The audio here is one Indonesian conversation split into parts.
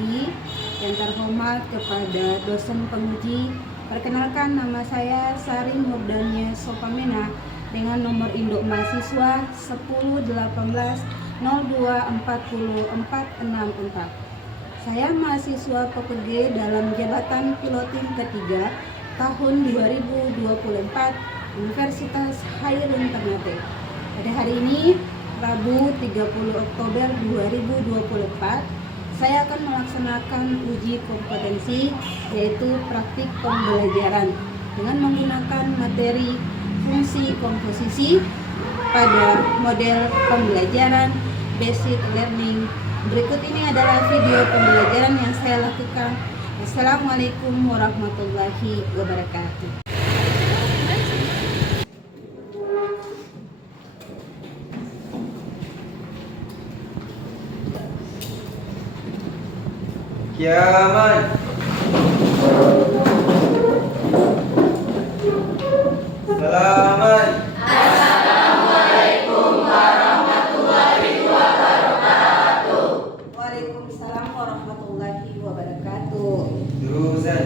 penguji, yang terhormat kepada dosen penguji. Perkenalkan, nama saya Sarin Murdania Sopamena dengan nomor induk mahasiswa 101802404464. Saya mahasiswa PPG dalam jabatan piloting ketiga tahun 2024 Universitas Hairun Ternate. Pada hari ini, Rabu 30 Oktober 2024, saya akan melaksanakan uji kompetensi, yaitu praktik pembelajaran dengan menggunakan materi fungsi komposisi pada model pembelajaran basic learning. Berikut ini adalah video pembelajaran yang saya lakukan. Assalamualaikum warahmatullahi wabarakatuh. Kiaman. Salaman. Assalamualaikum warahmatullahi wabarakatuh. Waalaikumsalam warahmatullahi wabarakatuh. Jurusan.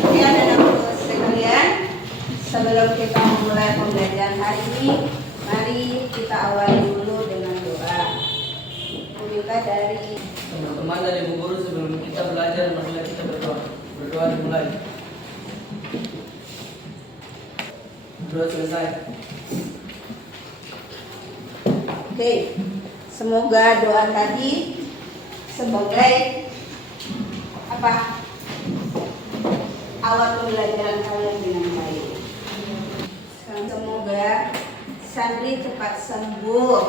Oke, anak-anak sekalian, sebelum kita memulai pembelajaran hari ini, mari kita awali dulu dengan doa. Minta dari teman-teman dan ibu guru, sebelum kita belajar, marilah kita berdoa. Berdoa dimulai. Berdoa selesai. Oke, semoga doa tadi sebagai awal pembelajaran kalian dengan baik. Semoga Sandri cepat sembuh.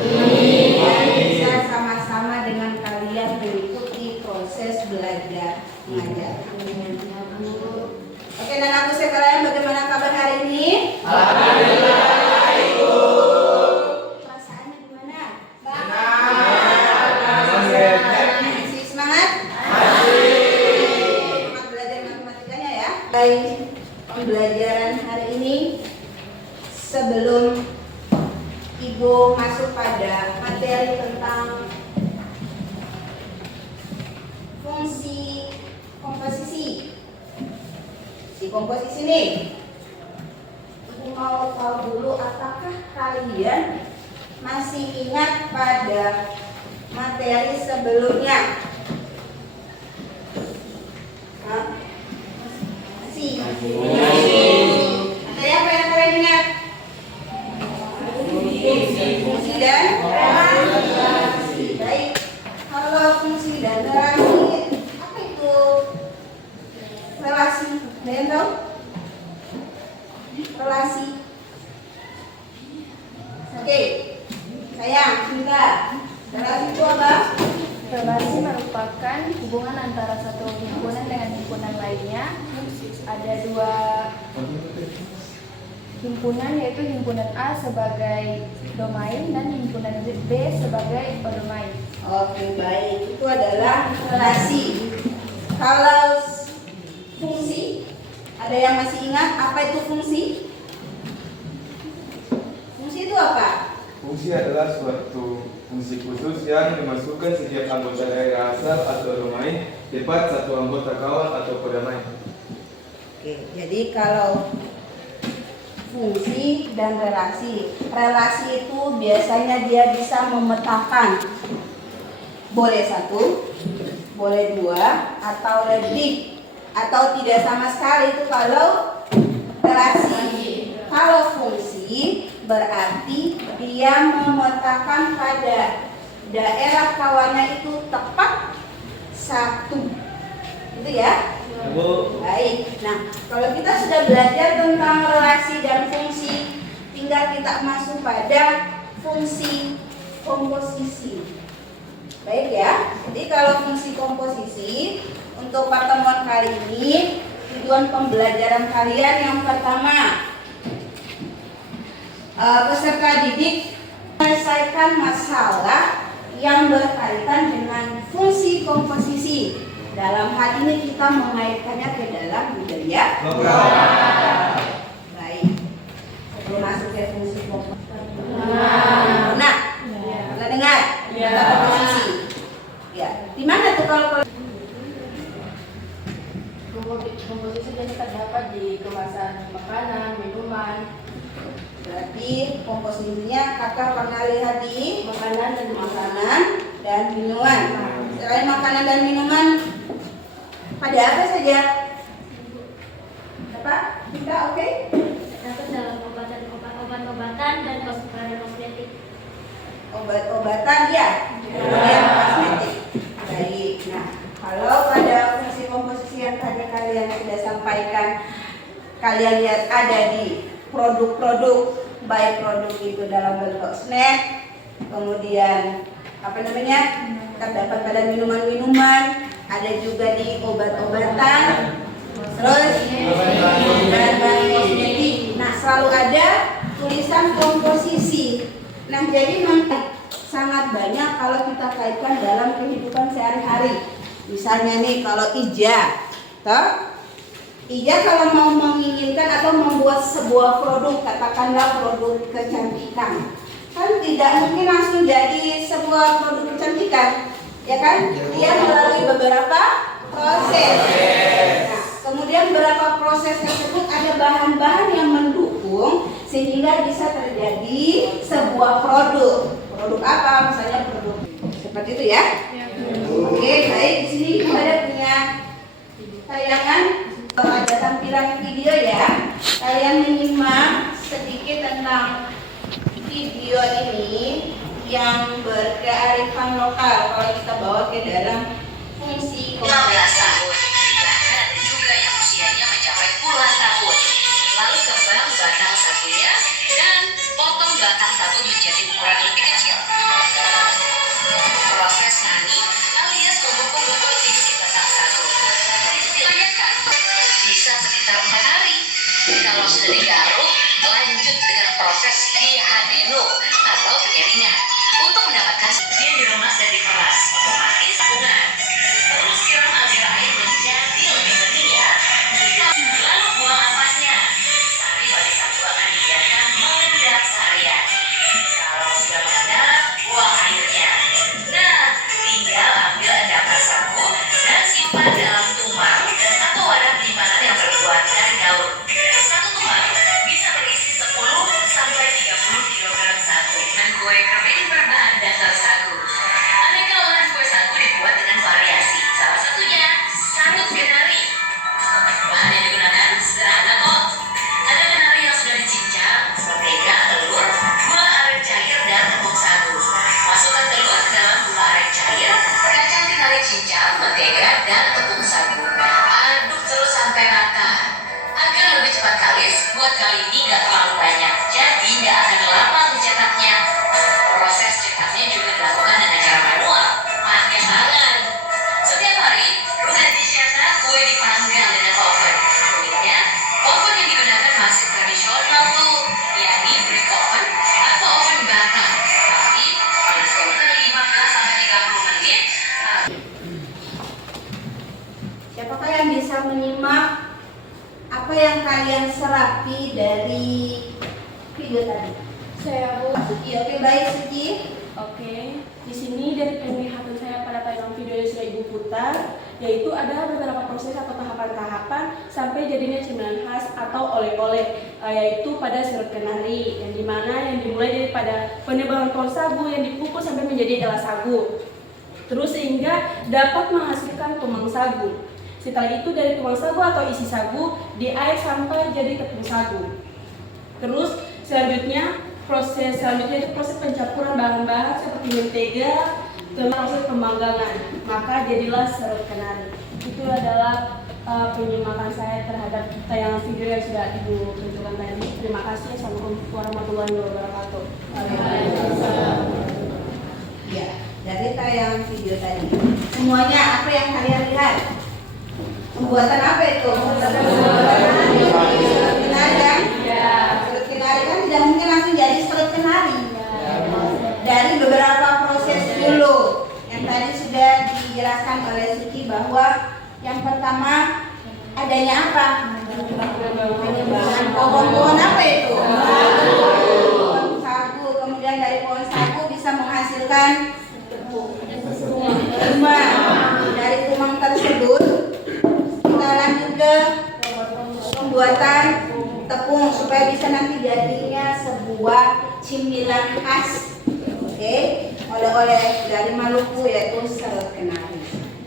Dan bisa sama-sama dengan kalian mengikuti proses belajar mengajar. Oke, dan aku sekalian, bagaimana kabar hari ini? Alhamdulillah, Ibu. Perasaannya gimana? Semangat. Masih semangat? Semangat belajar matematikanya ya. Baik, pembelajaran hari ini, sebelum Ibu masuk pada materi tentang fungsi komposisi. Si komposisi nih, Ibu mau tahu dulu apakah kalian masih ingat pada materi sebelumnya? Hah? Masih. Materi apa yang kalian ingat? Fungsi dan relasi. Baik. Kalau fungsi dan relasi, apa itu relasi? Ada yang tahu? Relasi. Oke. Sayang, cinta. Relasi itu apa? Relasi merupakan hubungan antara satu himpunan dengan himpunan lainnya. Ada dua himpunan, yaitu himpunan A sebagai domain dan himpunan B sebagai domain. Oke, baik. Itu adalah relasi. Kalau fungsi, ada yang masih ingat apa itu fungsi? Fungsi itu apa? Fungsi adalah suatu fungsi khusus yang dimasukkan setiap anggota daerah asal atau domain dapat satu anggota kawan atau kodamai. Oke, jadi kalau fungsi dan relasi. Relasi itu biasanya dia bisa memetakan boleh satu, boleh dua, atau lebih, atau tidak sama sekali. Itu kalau relasi. Kalau fungsi berarti dia memetakan pada daerah kawannya itu tepat satu. Itu ya. Bu. Baik, nah kalau kita sudah belajar tentang relasi dan fungsi, tinggal kita masuk pada fungsi komposisi. Baik ya, jadi kalau fungsi komposisi, untuk pertemuan kali ini, tujuan pembelajaran kalian yang pertama, peserta didik menyelesaikan masalah yang berkaitan dengan fungsi komposisi. Dalam hal ini kita mengaitkannya ke dalam budaya lokal. Baik. Sebelum masuk ke fungsi komposisi. Nah, kita dengar kata komposisi. Di mana tuh kalau Komposisi biasa terdapat di kemasan makanan, minuman, berarti komposisinya kakak pernah lihat di makanan dan makanan dan minuman. Selain makanan dan minuman, pada apa saja? Apa? Kita oke? Terdapat dalam obat-obatan dan kosmetik. Obat-obatan ya, kemudian kosmetik. Baik. Nah, kalau pada fungsi komposisi yang tadi kalian sudah sampaikan, kalian lihat ada di produk-produk, baik produk itu dalam bentuk snack, kemudian apa namanya, terdapat pada minuman-minuman, ada juga di obat-obatan, terus bahan-bahan kosmetik. Nah, selalu ada tulisan komposisi. Nah, jadi sangat banyak kalau kita kaitkan dalam kehidupan sehari-hari. Misalnya nih, kalau Ija, toh, Ija kalau mau menginginkan atau membuat sebuah produk, katakanlah produk kecantikan, kan tidak mungkin langsung jadi sebuah produk kecantikan, ya kan? Dia melalui beberapa proses. Nah, kemudian beberapa proses tersebut ada bahan-bahan yang mendukung sehingga bisa terjadi sebuah produk. Produk apa? Misalnya produk seperti itu ya. Oke, baik. Di sini kita ada punya tayangan, ada tampilan video ya. Kalian menyimak sedikit tentang video ini yang berkearifan lokal. Kalau kita bawa ke dalam fungsi 15 tahun, bahkan ada juga yang usianya mencapai puluhan tahun. Lalu tebang batang sagunya dan potong batang sagu menjadi ukuran lebih kecil. Proses nani alias membungkuk isi batang sagu. Bayangkan, bisa sekitar 4 hari. Kalau sudah digaruk, lanjut dengan proses dihanenu atau penyaringan. Untuk mendapatkan dia diremas dan diperas, otomatis bunga. Terus siram agar air menjadi lebih bening ya. Lalu buang ampasnya. Sari balik sagu akan dibiarkan mengendap seharian. Kalau sudah mengendap, buang airnya. Nah, tinggal ambil endapan sagu dan simpan dalam tumang atau wadah penyimpanan yang terbuat dari daun. Satu tumang bisa berisi 10 sampai 30 kg sagu. Dan kue kering berbahan dasar sagu. Aneka olahan kue sagu dibuat dengan variasi. Salah satunya sarut kenari. Bahan yang digunakan sederhana kok. Ada kenari yang sudah dicincang, mentega, telur, gula aren cair, dan tepung sagu. Masukkan telur ke dalam gula aren cair, kacang kenari cincang, mentega, dan tepung sagu. Aduk terus sampai rata. Agar lebih cepat kalis, buat kali ini nggak terlalu banyak, jadi nggak akan lama mencetaknya. Proses cetaknya juga dilakukan dengan cara manual, pakai tangan. Setiap hari, rutin dicetak kue dipanggang dengan oven. Uniknya, oven yang digunakan masih tradisional tuh, yakni brick oven atau oven bakar. Tapi, panas oven 15 sampai 30 menit. Siapakah yang bisa menyimak apa yang kalian serapi dari video tadi? saya Bu. Suci, oke, baik Suci. Oke, di sini dari penglihatan saya pada tayangan video yang sudah Ibu putar, yaitu ada beberapa proses atau tahapan-tahapan sampai jadinya cemilan khas atau oleh-oleh, yaitu pada sirup kenari, yang dimana yang dimulai daripada penebangan pohon sagu yang dipukul sampai menjadi elas sagu, terus sehingga dapat menghasilkan tumang sagu. Setelah itu dari tumang sagu atau isi sagu di air sampai jadi tepung sagu. Terus proses selanjutnya itu proses pencampuran bahan-bahan seperti mentega ke proses pemanggangan, maka jadilah sirup kenari. Itu adalah penyimakan saya terhadap tayangan video yang sudah Ibu tunjukkan tadi. Terima kasih. Assalamualaikum warahmatullahi wabarakatuh. Ya, dari tayangan video tadi, semuanya apa yang kalian lihat? Pembuatan apa itu? Sirup kenari kan? Sirup kenari kan tidak mungkin langsung jadi sirup kenari. Dari beberapa proses dulu yang tadi sudah dijelaskan oleh Suci bahwa yang pertama adanya apa? Penyebaran pohon-pohon apa itu? Pohon sagu. Kemudian dari pohon sagu bisa menghasilkan bunga. jadinya sebuah cemilan khas, oke, oleh-oleh dari Maluku yaitu serut kenari.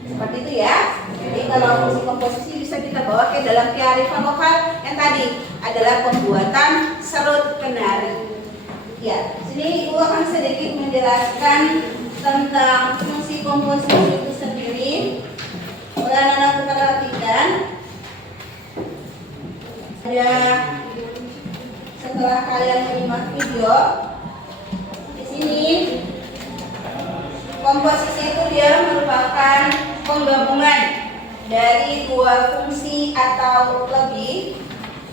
Seperti itu ya. Jadi kalau fungsi komposisi bisa kita bawa ke dalam kearifan lokal yang tadi adalah pembuatan serut kenari. Ya, sini Ibu akan sedikit menjelaskan tentang fungsi komposisi itu sendiri. Oleh anak-anak kita perhatikan, ada setelah kalian menyimak video di sini, komposisi itu dia merupakan penggabungan dari dua fungsi atau lebih.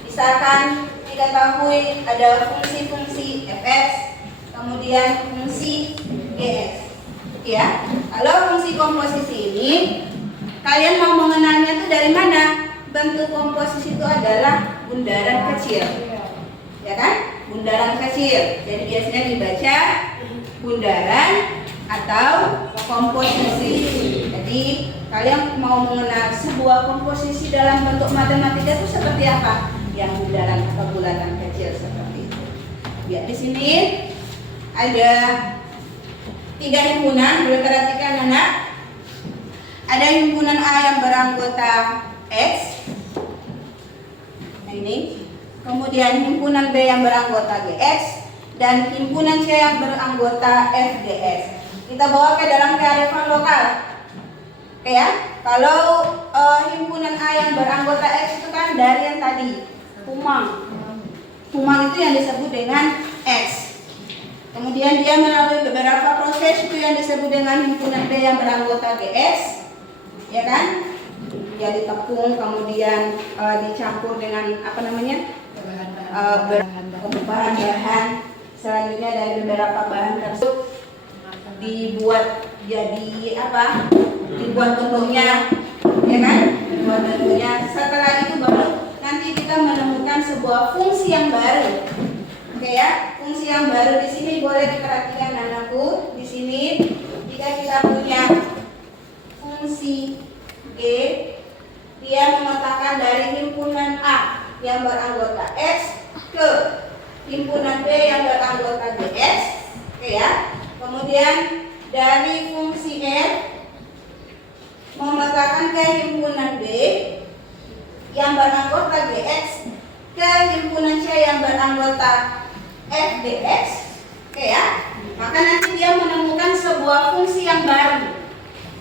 Misalkan diketahui ada fungsi-fungsi fx, kemudian fungsi gs. Ya, kalau fungsi komposisi ini kalian mau mengenalnya itu dari mana? Bentuk komposisi itu adalah bundaran kecil, ya kan? Bundaran kecil. Jadi biasanya dibaca bundaran atau komposisi. Jadi kalian mau mengenal sebuah komposisi dalam bentuk matematika itu seperti apa? Yang bundaran atau bulatan kecil seperti itu. Ya, di sini ada 3 himpunan, boleh perhatikan anak. Ada himpunan A yang beranggota X. Nah ini. Kemudian himpunan B yang beranggota GX dan himpunan C yang beranggota FGS. Kita bawa ke dalam kearifan lokal. Oke ya. Kalau himpunan A yang beranggota X itu kan dari yang tadi, Humang. Humang itu yang disebut dengan X. Kemudian dia melalui beberapa proses itu yang disebut dengan himpunan B yang beranggota GX, ya kan? Dia ditepung, kemudian dicampur dengan apa namanya? Bahan-bahan. Selanjutnya dari beberapa bahan tersebut dibuat jadi apa? Dibuat bentuknya, ya kan? Dibuat bentuknya. Setelah itu baru nanti kita menemukan sebuah fungsi yang baru. Oke ya, fungsi yang baru di sini boleh diperhatikan anakku. Di sini jika kita punya fungsi G, dia memetakan dari himpunan A yang beranggota X ke himpunan B yang beranggota GX, oke ya. Kemudian dari fungsi F memetakan ke himpunan B yang beranggota GX ke himpunan C yang beranggota FGX, oke ya. Maka nanti dia menemukan sebuah fungsi yang baru.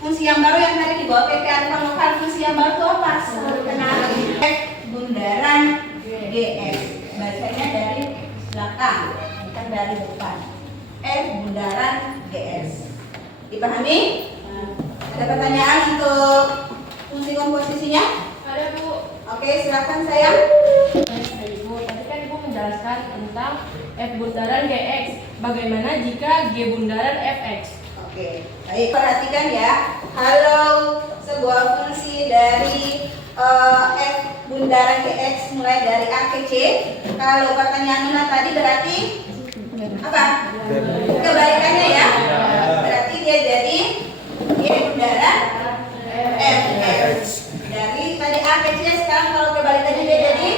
Fungsi yang baru yang tadi dibawa ke kearifan lokal, fungsi yang baru itu apa? Serut kenari F bundaran GX. Bacanya dari belakang, bukan dari depan. F bundaran GX. Dipahami? Ada pertanyaan untuk fungsi komposisinya? Ada Bu. Oke, silakan sayang. Ibu, tadi kan Ibu menjelaskan tentang F bundaran GX. Bagaimana jika G bundaran FX? Oke, baik, perhatikan ya. Kalau sebuah fungsi dari F bundaran GX mulai dari A ke C, kalau pertanyaan Nuna tadi berarti apa? Kebalikannya ya. Berarti dia jadi G bundaran FX. Dari tadi A ke C, sekarang kalau kebalikannya dia jadi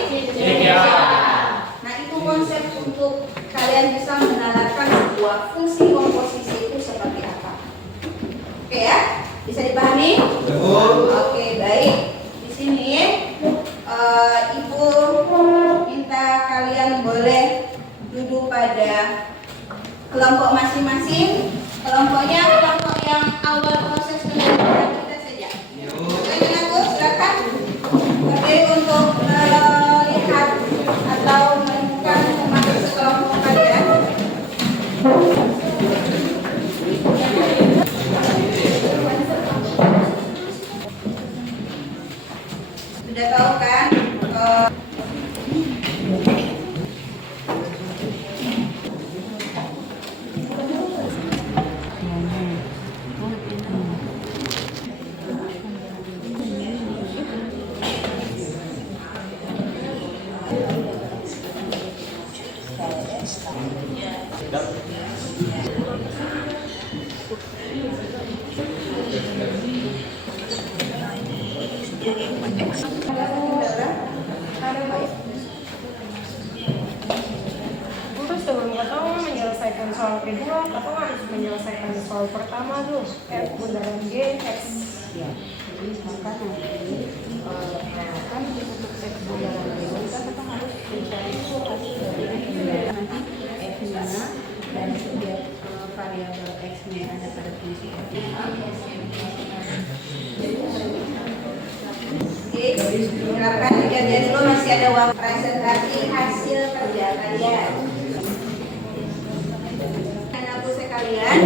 Nah, itu konsep untuk kalian bisa menalarkan sebuah fungsi komposisi itu seperti apa. Oke ya, bisa dipahami? Oke, baik. Di sini Ibu minta kalian boleh duduk pada kelompok masing-masing. Kelompoknya kelompok yang awal proses penelitian kita saja. Oke, aku silakan. Oke, untuk melihat atau menemukan masuk sekelompok kalian. Sudah tahu kan? soal kedua, Kakak harus menyelesaikan soal pertama dulu. F bundaran G, X. Ya, jadi maka nanti kan untuk X bundaran G, kita harus mencari dulu hasil dari nanti X-nya dan setiap variabel X-nya yang ada pada fungsi F. Oke, silakan dikerjain dulu, masih ada waktu presentasi hasil kerja kalian. Anak-anakku sekalian,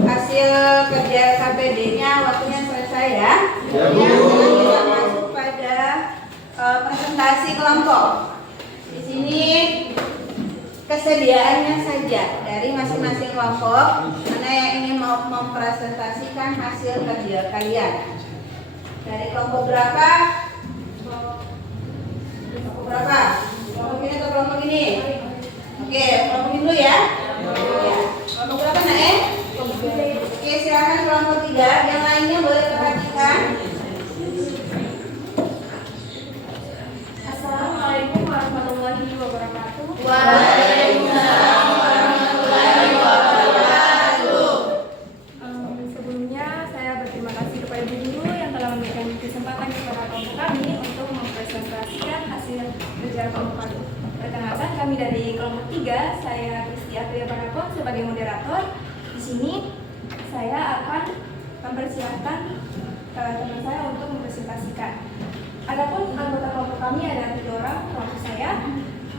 hasil kerja KPD-nya waktunya selesai ya. Sekarang kita masuk pada presentasi kelompok. Di sini kesediaannya saja dari masing-masing kelompok mana yang ingin mau mempresentasikan hasil kerja kalian. Dari kelompok berapa? Kelompok berapa? Kelompok ini atau kelompok ini? Oke, kelompok ini dulu ya. Kelompok berapa nak? Oke, silakan kelompok 3. Yang lainnya boleh perhatikan. Assalamualaikum warahmatullahi wabarakatuh. Waalaikumsalam warahmatullahi wabarakatuh. Sebelumnya saya berterima kasih kepada Bu Guru yang telah memberikan kesempatan kepada kelompok kami untuk mempresentasikan hasil kerja kelompok kami. Perkenalkan, kami dari kelompok 3, saya Kristi Apria Panakon sebagai moderator. Di sini saya akan mempersiapkan teman saya untuk mempresentasikan. Adapun anggota kelompok kami ada 3 orang kelompok saya.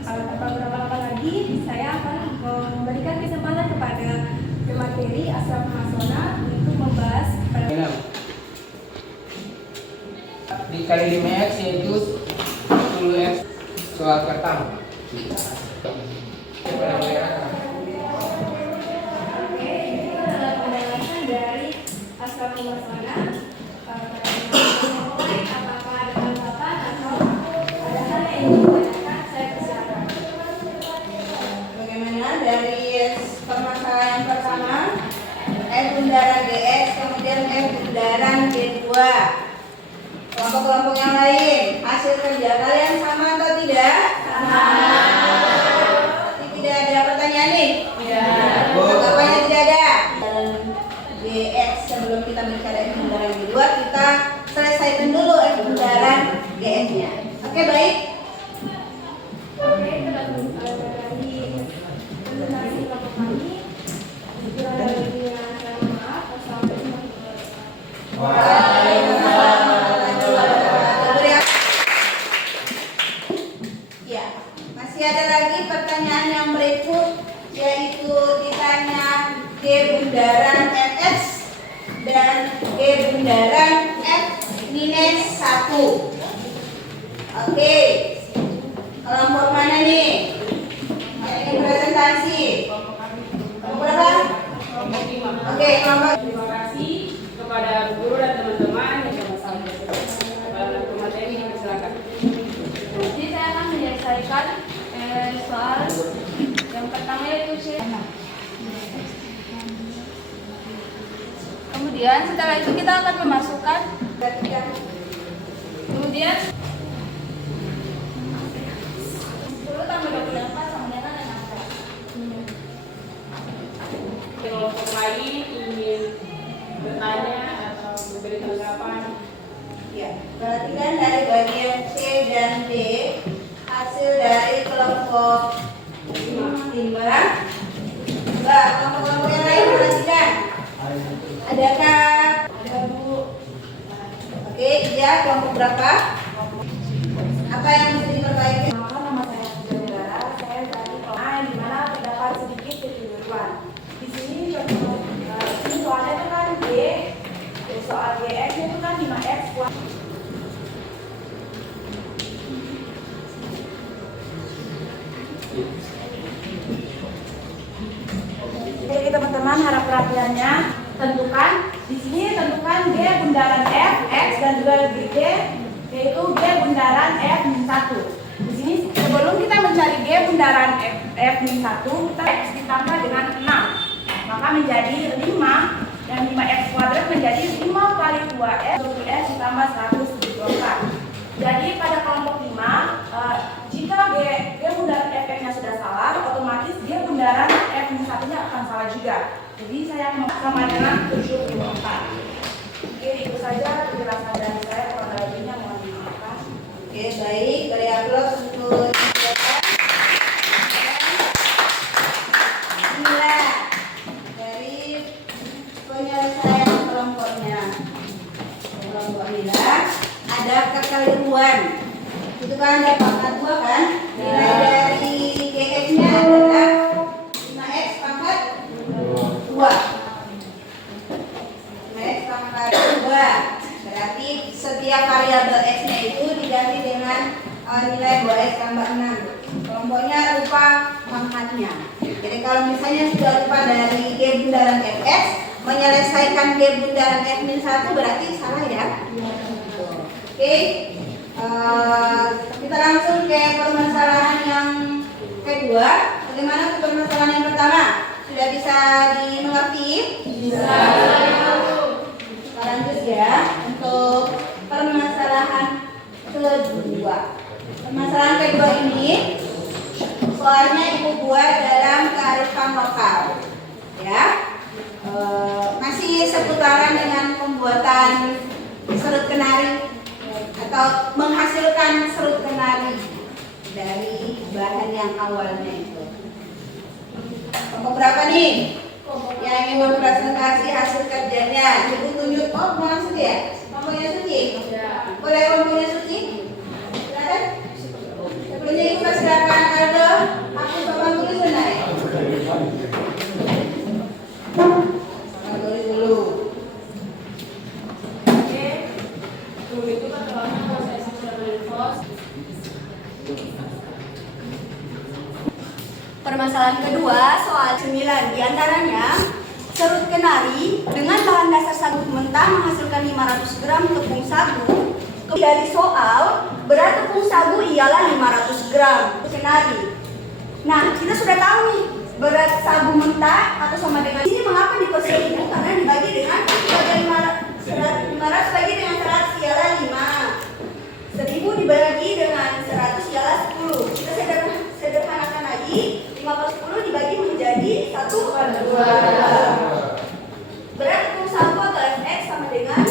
Tanpa berlama-lama lagi, saya akan memberikan kesempatan kepada pemateri Asrama Masona untuk membahas pada Dikali 5x yaitu 10x soal pertama. Oke, ini adalah penjelasan dari Asrama Masona. Apakah ada tanggapan atau ada hal yang ingin ditanyakan, saya persilakan. Bagaimana dari permasalahan yang pertama, F bundaran GX, kemudian F bundaran G2. Kelompok-kelompok yang lain, hasil kerja kalian sama atau tidak? Sama. Berarti tidak ada pertanyaan nih? Tidak. Tanggapannya tidak ada. Dan GX sebelum kita bicara F bundaran G2, kita selesaikan dulu F bundaran GX-nya. Oke, baik. Oke, dari presentasi kelompok kami. Kurang lebihnya saya mohon maaf. Wassalamualaikum warahmatullahi wabarakatuh. Ya, masih ada lagi pertanyaan yang berikut, yaitu ditanya G bundaran FS dan G bundaran F minus 1. Oke, kelompok mana nih? Yang ingin presentasi? Kelompok berapa? Oke, kelompok. Terima kasih kepada Bu Guru dan teman-teman yang sama-sama dalam materi ini, silakan. Jadi saya akan menyelesaikan soal yang pertama yaitu C. Kemudian setelah itu kita akan memasukkan kemudian 10 tambah 24 sama dengan 16. Kelompok lain ingin bertanya atau memberi tanggapan. Ya, perhatikan dari bagian C dan D, hasil dari kelompok 5. Kelompok-kelompok yang lain perhatikan. Adakah? Ada Bu. Oke, iya, kelompok berapa? Apa yang mesti diperbaiki? Nama saya Jendela, saya dari kelompok A di mana terdapat sedikit kekeliruan. Di sini ini soalnya itu kan G, soal GX itu kan 5X kuadrat. Jadi teman-teman harap perhatiannya, tentukan di sini tentukan G bundaran F, X dan juga G yaitu G bundaran F min 1. Di sini sebelum kita mencari G bundaran F min 1, kita X ditambah dengan 6, maka menjadi 5 dan 5X kuadrat menjadi 5 kali 2X 20X ditambah 174. Jadi pada kelompok 5 jika G bundaran F-nya sudah salah, otomatis G bundaran F N-1-nya akan salah juga. Jadi saya akan sama dengan 74. Oke, itu saja penjelasan dari saya. Kurang lebihnya mohon dimaafkan. Oke, baik. Dari aplaus untuk inilah dari penyelesaian kelompoknya. Kelompok Mila ada kekeliruan. Itu kan ada pangkat 2 kan? Nilai dari GX-nya adalah 5X pangkat 2. 5X pangkat 2. Berarti setiap variabel X-nya itu diganti dengan nilai 2X tambah 6. Kelompoknya rupa pangkatnya. Jadi kalau misalnya sudah rupa dari G bundaran Fx, menyelesaikan G bundaran F-1 berarti salah ya? Oke. Kita langsung ke permasalahan yang kedua. Bagaimana untuk permasalahan yang pertama? Sudah bisa dimengerti? Bisa. Kita lanjut ya untuk permasalahan kedua. Permasalahan kedua ini soalnya ibu buat dalam kearifan lokal, ya. Masih seputaran dengan pembuatan serut kenari atau menghasilkan serut kenari dari bahan yang awalnya itu. Kelompok berapa nih? Yang ingin mempresentasi hasil kerjanya. Ibu tunjuk. Oh, mau langsung ya? Kelompoknya Suci? Boleh kelompoknya Suci? Silakan. Sebelumnya ibu silakan Aldo. Aku papan tulis benar ya? Papan tulis dulu. Itu kan kalau saya sudah berinfos. Permasalahan kedua soal 9, diantaranya serut kenari dengan bahan dasar sagu mentah menghasilkan 500 gram tepung sagu. Dari soal berat tepung sagu ialah 500 gram kenari. Nah, kita sudah tahu nih berat sagu mentah atau sama dengan ini mengapa diperseribu, karena dibagi dengan 500 bagi dengan 100 ialah 5. 1000 dibagi dengan 100 ialah 10. Kita sederhanakan lagi. 5/10 dibagi menjadi 1/2. Berat tepung sagu atau Fx sama dengan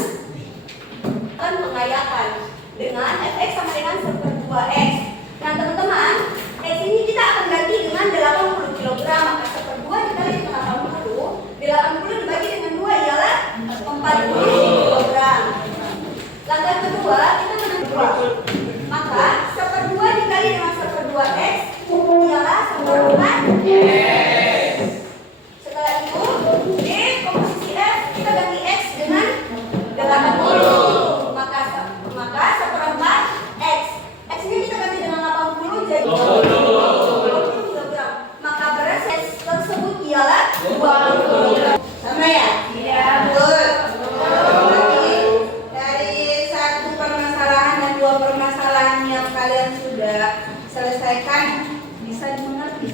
pengayakan dengan Fx sama dengan 1/2x. Nah teman-teman, X ini kita akan ganti dengan 80 kg. Maka 1/2 dikali dengan 80. 80 dibagi dengan 2 ialah 40 kg. Langkah kedua kita menentukan. Maka 1/2 dikali dengan 1/2x ialah 1/4x. Setelah itu di komposisi F kita ganti X dengan 80. Maka 1/4x. X ini kita ganti dengan 80 jadi 20 kg. Maka berat tersebut ialah 20 kg. Sama ya? Iya. Betul. Dari satu permasalahan dan dua permasalahan yang kalian sudah selesaikan bisa dimengerti,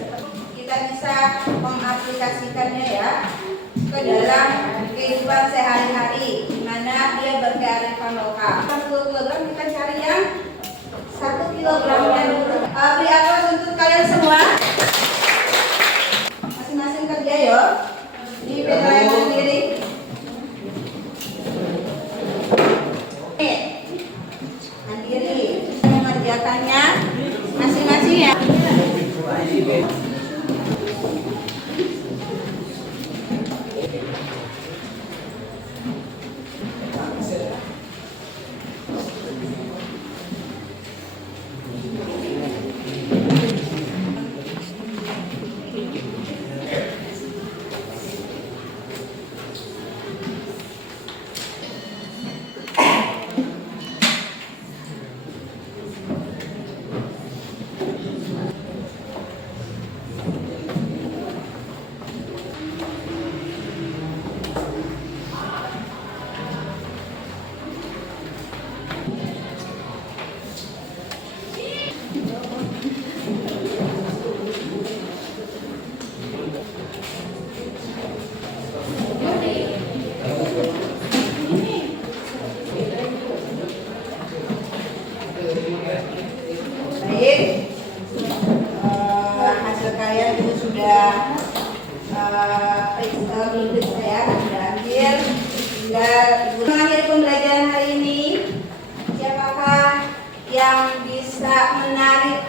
kita bisa mengaplikasikannya ya ke dalam kehidupan sehari-hari di mana dia berkearifan lokal. 10 kg kita cari yang 1 kilogramnya dulu. Beri aplaus untuk kalian semua. Masing-masing kerja yo di penilaian sendiri. Mandiri mengerjakannya masing-masing ya.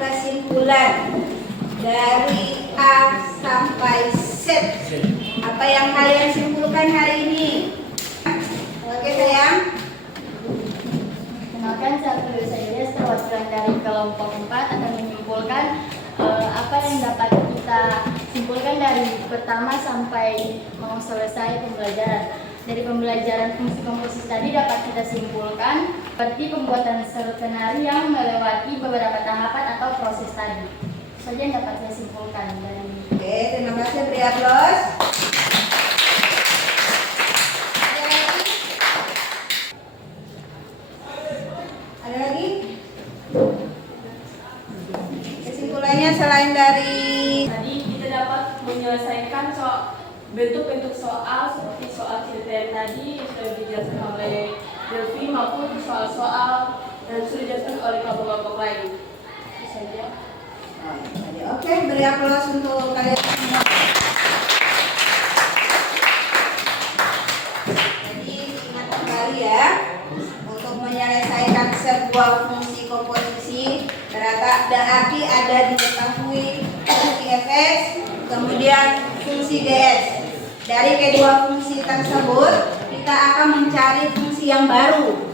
kesimpulan dari A sampai Z. Apa yang kalian simpulkan hari ini? Oke sayang. Kenalkan, saya perwakilan dari kelompok 4 akan menyimpulkan apa yang dapat kita simpulkan dari pertama sampai mau selesai pembelajaran. Dari pembelajaran fungsi komposisi tadi dapat kita simpulkan seperti pembuatan skenario yang melewati beberapa tahapan atau proses tadi. Itu saja yang dapat saya simpulkan dari ini. Oke, terima kasih, beri aplaus. Ada lagi? Kesimpulannya selain dari Tadi kita dapat menyelesaikan bentuk-bentuk soal seperti soal kriteria tadi yang sudah dijelaskan oleh Delvi maupun soal-soal yang sudah dijelaskan oleh kelompok-kelompok lain. Itu saja. Oke, beri aplaus untuk kalian semua. Jadi ingat kembali ya, untuk menyelesaikan sebuah fungsi komposisi berarti ada diketahui fungsi fs, kemudian fungsi ds. Dari kedua fungsi tersebut kita akan mencari fungsi yang baru.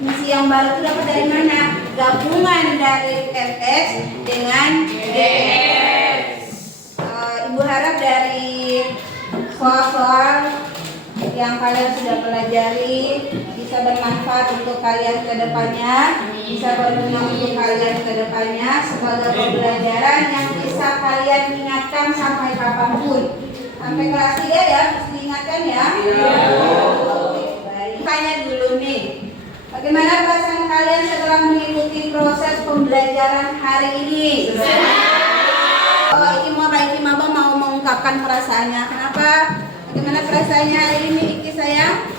Fungsi yang baru itu dapat dari mana? Gabungan dari fs dengan ds. Ibu harap dari soal-soal yang kalian sudah pelajari bisa bermanfaat untuk kalian ke depannya, bisa berguna untuk kalian ke depannya sebagai pembelajaran yang bisa kalian ingatkan sampai kapanpun. Sampai kelas 3 ya, harus diingatkan ya. Oke, baik. Tanya dulu nih. Bagaimana perasaan kalian setelah mengikuti proses pembelajaran hari ini? Oh, Iki Maba mau mengungkapkan perasaannya. Kenapa? Bagaimana perasaannya hari ini, Iki sayang?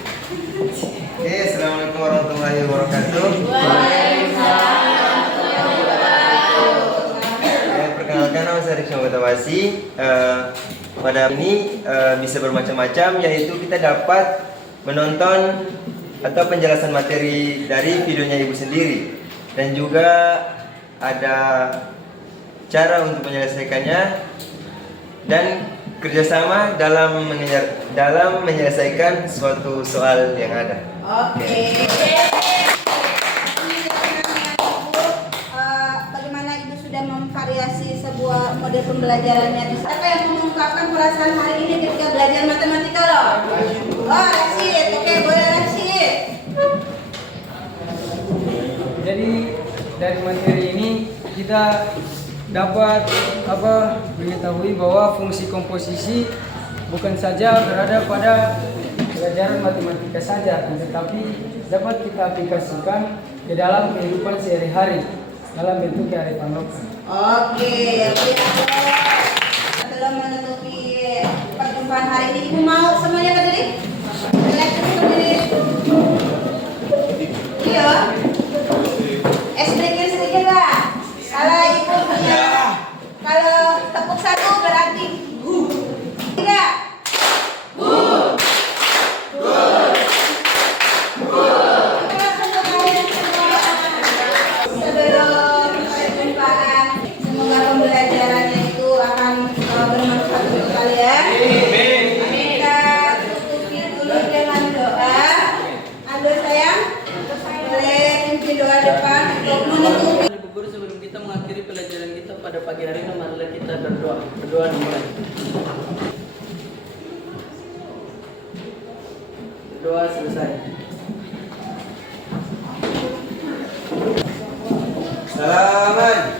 Oke, assalamualaikum warahmatullahi wabarakatuh. Perkenalkan, nama saya Rizky Mutawasi. Pada ini bisa bermacam-macam, yaitu kita dapat menonton atau penjelasan materi dari videonya ibu sendiri, dan juga ada cara untuk menyelesaikannya dan kerjasama dalam menyelesaikan suatu soal yang ada. Oke. Bagaimana ibu sudah memvariasi sebuah model pembelajarannya? Siapa yang mengungkapkan perasaan hari ini ketika belajar matematika loh? Oh, Rashid. Oke, boleh Rashid. Jadi dari materi ini kita dapat mengetahui bahwa fungsi komposisi bukan saja berada pada pelajaran matematika saja, tetapi dapat kita aplikasikan ke dalam kehidupan sehari-hari dalam bentuk kearifan lokal. Oke, sebelum menutupi perjumpaan hari ini, ibu mau semuanya berdiri? Berdiri. Iya. Breaking sedikit lah. Kalau ibu punya, kalau tepuk satu berarti tiga. Sebelum perjumpaan, semoga pembelajarannya itu akan bermanfaat untuk kalian. Kita tutupi dulu dengan doa. Aduh sayang, boleh pimpin doa depan untuk menutupi. Ibu Guru, sebelum kita mengakhiri pelajaran kita pada pagi hari ini, marilah kita berdoa. Berdoa dimulai. Berdoa selesai. Salaman.